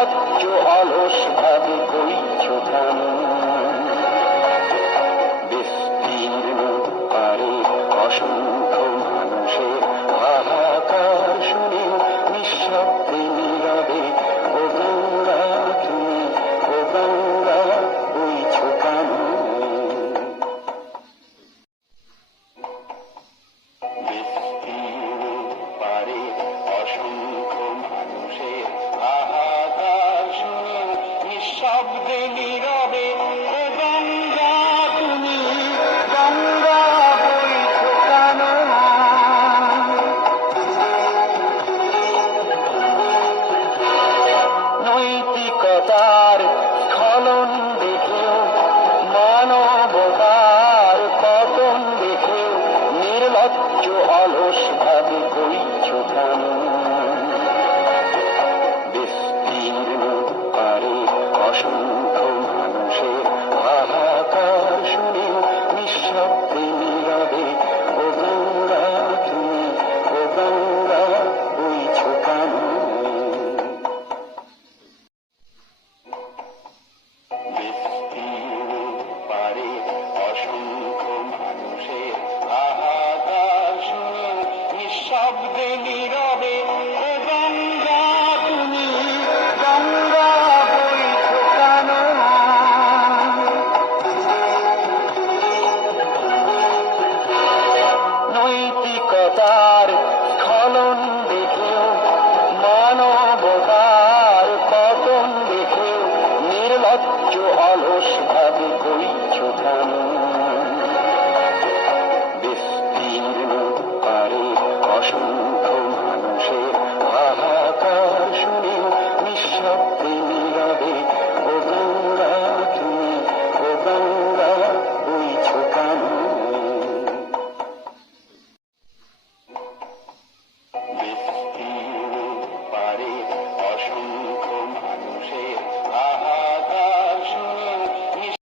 বজ্র অলস ভাবে করিছ বিস্তীর্ণ পারে অসম করছ অলস ভাবে করছ ধ্যান বিস্তীর্ণ পারে মানুষের হাহাকার শুনে নিঃশব্দে নীরবে, ও তুমি, ও গঙ্গা বইছ অলস ভাবে করিচ্ছ ধান বিস্তীর্ণ পারে অসংখ্য মানুষের হাহাকার শুনে নিঃশব্দে নীরবে, ও গঙ্গা, তুমি ও গঙ্গা, বইছ কান? বিস্তীর্ণ পারে অসংখ্য মানুষের হাহাকার